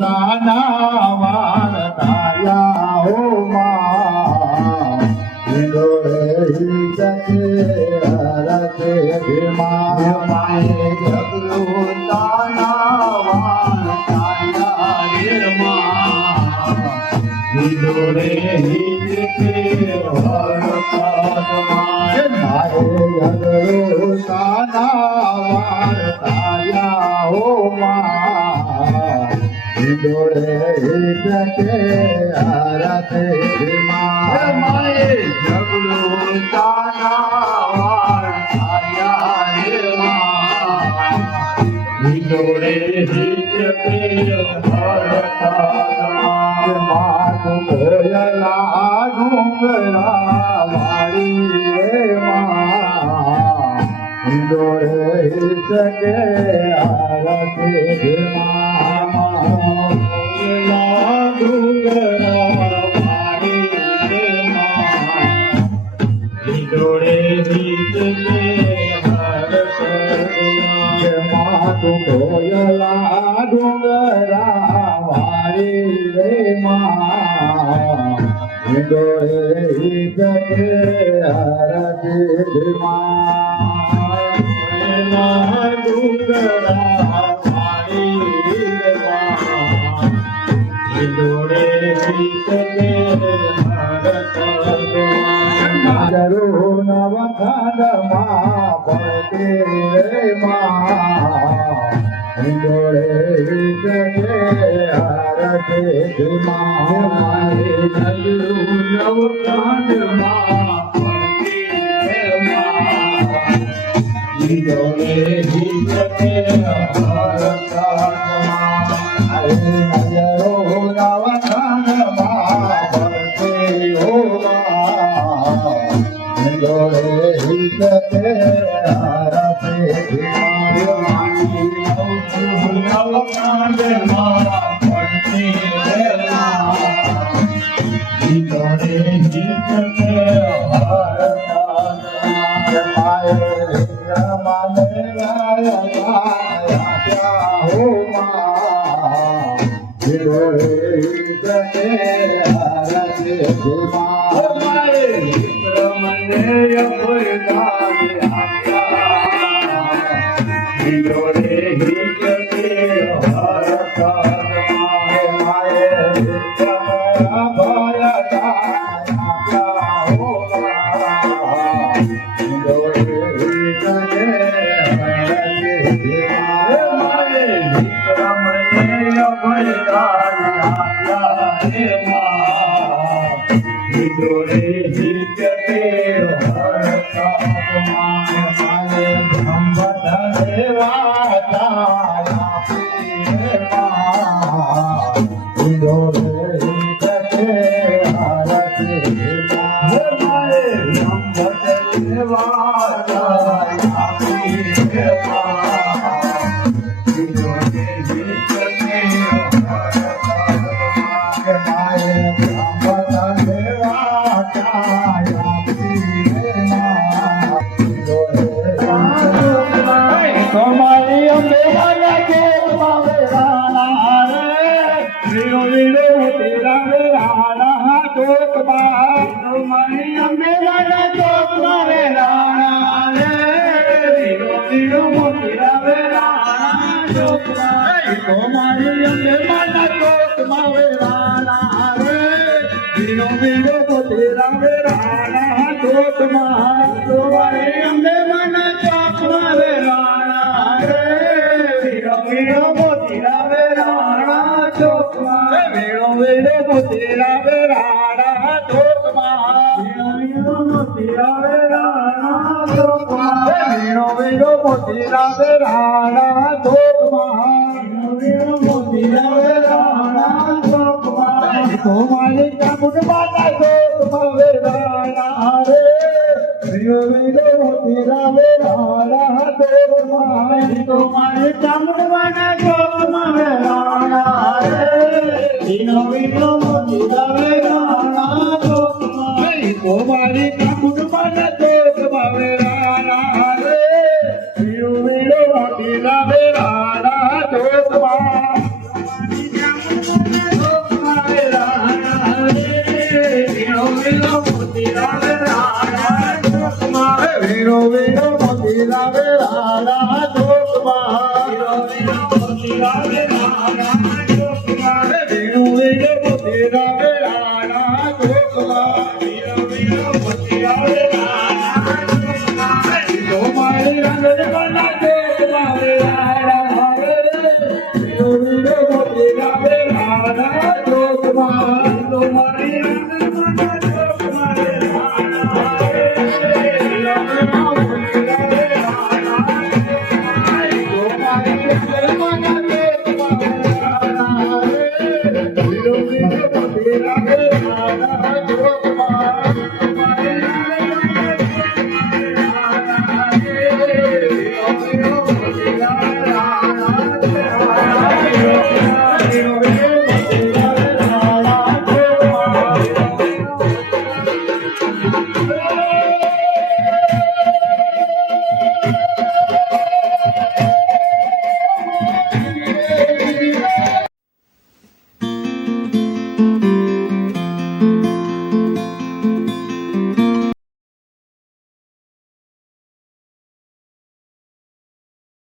નાના વાળતાયા હો માં વિડોળે જતે હરતે ભીમાએ જગલું નાના વાળતાયા રે માં વિડોળે જતે હરતા મારે જગલું નાના વાળતાયા હો માં વિડોળે જતે હરતે ભીમાએ જગલું નાના વાળતાયા રે માં વિડોળે જતે હરતા માતું કોયલા ડુંગરા વાળી રે માં વિડોળે જતે હરતે ભીમા ડુંગરા વાળી રે માં વિડોળે જતે હરતે માતું કોયલા ડુંગરા વાળી રે માં વિડોળે જતે હરતે ભીમા ડુંગરા વાળી રે માં વિડોળે જતે હરતા જરૂર નવખાંડમાં પડતે રે માં વિડોળે જતે હરતે ભીમા જરૂર નવખાંડમાં પડતે રે માં વિડોળે જતે હરતા નજરો નવખાંડમાં પડતે હો વિડોળે જતે હરતે ભીમા નવખાંડમાં પડતે રે માં વિડોળે જતે હરતા હો માં વિડોળે જતે હરતે ભીમા મને અપરાધે આપ્યા વિડોળે જતે હરતા માએ ભય આપ્યા હો વિડોળે જતે હરતે ભીમા માએ મને અપરાધે આપ્યા રે માં વિડોળે જતે હરતા માએ બ્રહ્મતા દેવાતા રે માં વિડોળે જતે હરતે ભીમા માએ બ્રહ્મતા દેવાતા રે માં વિડોળે જતે તમારી અંબે વાલા ચોકમાં વેરાણા રે વીરો વીરો તેરા વેરાણા ચોકમાં તમારી અંબે વાલા ચોકમાં વેરાણા રે વીરો વીરો તેરા વેરાણા ચોકમાં તમારી અંબે વાલા ચોકમાં વેરાણા રે વીરો વીરો તેરા વેરાણા ચોકમાં તમારી અંબે વાલા ચોકમાં વેરાણા વીરો મોતીરા વેરાણા ચોકમાં વીરો મોતીરા વેરાણા ચોકમાં વીરો મોતીરા વેરાણા ચોકમાં વીરો મોતીરા વેરાણા ચોકમાં વીરો મોતીરા વેરાણા ચોકમાં તમારી ચામુંડ માતા ચોકમાં વેરાણા રે વીરો મોતીરા વેરાણા ચોકમાં તમારી ચામુંડ માતા ચોકમાં વેરાણા રે વીરો મોતીરા વેરાણા ચોકમાં તમારી ચામુંડ માતા ચોકમાં વેરાણા રે વીરો મોતીરા વેરાણા ચોકમાં વીણો વીણો મોતીડા વેરાણા ચોકમાં વીણો વીણો મોતીડા